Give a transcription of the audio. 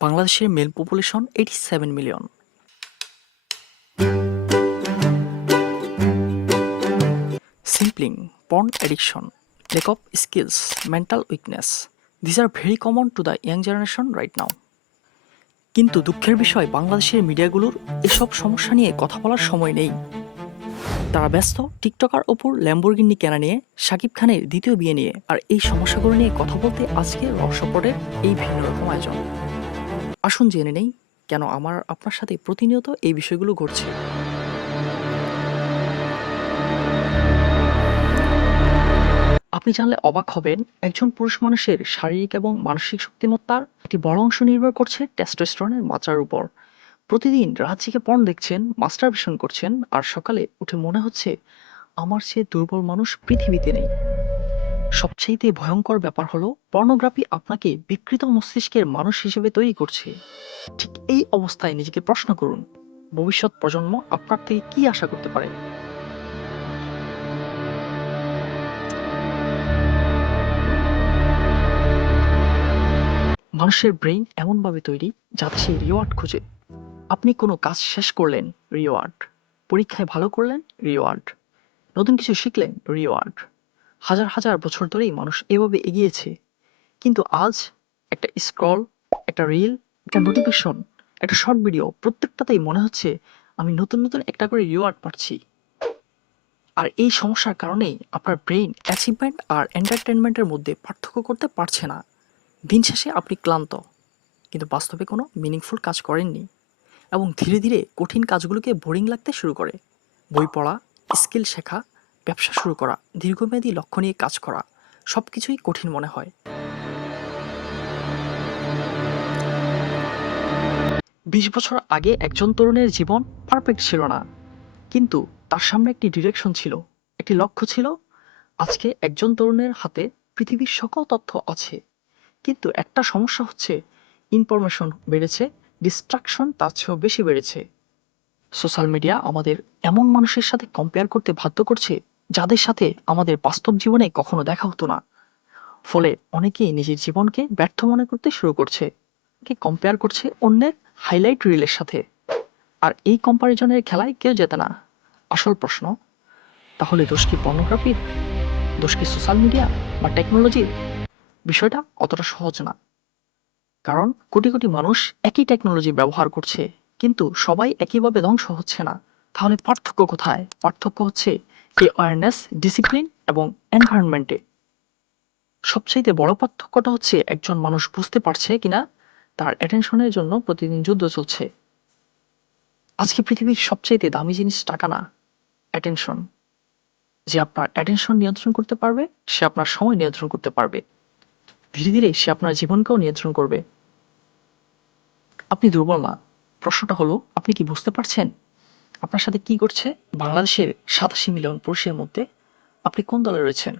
বাংলাদেশের male population 87 million. Simpling, porn addiction, lack of skills, mental weakness. These are very common to the young generation right now. কিন্তু দুঃখের বিষয় বাংলাদেশের মিডিয়াগুলোর এসব সমস্যা নিয়ে কথা বলার সময় নেই। তারা ব্যস্ত টিকটকার ওপর ল্যাম্বরগিনি কেনা নিয়ে, শাকিব খানের দ্বিতীয় বিয়ে নিয়ে, আর এই সমস্যাগুলো নিয়ে কথা বলতে আজকে রহস্যপটের এই ভিন্ন রকম আয়োজন। আসুন জেনে নেই কেন আপনার সাথে প্রতিনিয়ত এই বিষয়গুলো ঘটছে। আপনি জানলে অবাক হবেন, একজন পুরুষ মানুষের শারীরিক এবং মানসিক শক্তিমত্তার একটি বড় অংশ নির্ভর করছে টেস্টোস্টেরনের মাত্রার উপর। প্রতিদিন রাত জেগে পর্ন দেখছেন, মাস্টারবেশন করছেন, আর সকালে উঠে মনে হচ্ছে আমার চেয়ে দুর্বল মানুষ পৃথিবীতে নেই। সবচাইতে ভয়ঙ্কর ব্যাপার হলো পর্নোগ্রাফি আপনাকে বিকৃত মস্তিষ্কের মানুষ হিসেবে তৈরি করছে। ঠিক এই অবস্থায় নিজেকে প্রশ্ন করুন, ভবিষ্যৎ প্রজন্ম আপনার থেকে কি আশা করতে পারে? মানুষের ব্রেইন এমনভাবে তৈরি যাতে সে রিওয়ার্ড খোঁজে। আপনি কোনো কাজ শেষ করলেন, রিওয়ার্ড। পরীক্ষায় ভালো করলেন, রিওয়ার্ড। নতুন কিছু শিখলেন, রিওয়ার্ড। হাজার হাজার বছর ধরেই মানুষ এভাবে এগিয়েছে। কিন্তু আজ একটা স্ক্রল, একটা রিল, একটা নোটিফিকেশন, একটা শর্ট ভিডিও, প্রত্যেকটাতেই মনে হচ্ছে আমি নতুন নতুন একটা করে রিওয়ার্ড পাচ্ছি। আর এই সমস্যার কারণেই আপনার ব্রেইন অ্যাচিভমেন্ট আর এন্টারটেনমেন্টের মধ্যে পার্থক্য করতে পারছে না। দিন শেষে আপনি ক্লান্ত, কিন্তু বাস্তবে কোনো মিনিংফুল কাজ করেননি, এবং ধীরে ধীরে কঠিন কাজগুলোকে বোরিং লাগতে শুরু করে। বই পড়া, স্কিল শেখা, ব্যবসা শুরু করা, দীর্ঘমেয়াদী লক্ষ্য নিয়ে কাজ করা, সব কিছুই কঠিন মনে হয়। 20 বছর আগে একজন তরুণের জীবন পারফেক্ট ছিল না, কিন্তু তার সামনে একটি ডিরেকশন ছিল, একটি লক্ষ্য ছিল। আজকে একজন তরুণের হাতে পৃথিবীর সকল তথ্য আছে, কিন্তু একটা সমস্যা হচ্ছে ইনফরমেশন বেড়েছে, ডিস্ট্রাকশন তার চেয়েও বেশি বেড়েছে। সোশ্যাল মিডিয়া আমাদের এমন মানুষের সাথে কম্পেয়ার করতে বাধ্য করছে যাদের সাথে আমাদের বাস্তব জীবনে কখনো দেখা হতো না। ফলে অনেকেই নিজের জীবনকে ব্যর্থ মনে করতে শুরু করছে, কম্পেয়ার করছে অন্যের হাইলাইট রিলের সাথে। আর এই কম্পারিজনের খেলায় কেউ জেতে না। আসল প্রশ্ন, তাহলে দোষ কি পর্নোগ্রাফির, দোষ কি সোশ্যাল মিডিয়া বা টেকনোলজির? বিষয়টা অতটা সহজ না। কারণ কোটি কোটি মানুষ একই টেকনোলজি ব্যবহার করছে, কিন্তু সবাই একইভাবে ধ্বংস হচ্ছে না। তাহলে পার্থক্য কোথায়? পার্থক্য হচ্ছে অ্যাওয়ারনেস, ডিসিপ্লিন এবং এনভায়রনমেন্টে। সবচাইতে বড় পার্থক্যটা হচ্ছে একজন মানুষ বুঝতে পারছে কিনা তার অ্যাটেনশনের জন্য প্রতিদিন যুদ্ধ চলছে। আজকে পৃথিবীর সবচাইতে দামি জিনিস টাকা না, অ্যাটেনশন। যে আপনার অ্যাটেনশন নিয়ন্ত্রণ করতে পারবে, সে আপনার সময় নিয়ন্ত্রণ করতে পারবে। ধীরে ধীরে সে আপনার জীবনকেও নিয়ন্ত্রণ করবে। আপনি দুর্বল না। প্রশ্নটা হলো, আপনি কি বুঝতে পারছেন আপনার সাথে কি করছে? বাংলাদেশের 87 মিলিয়ন পুরুষের মধ্যে আপনি কোন দলে রয়েছেন?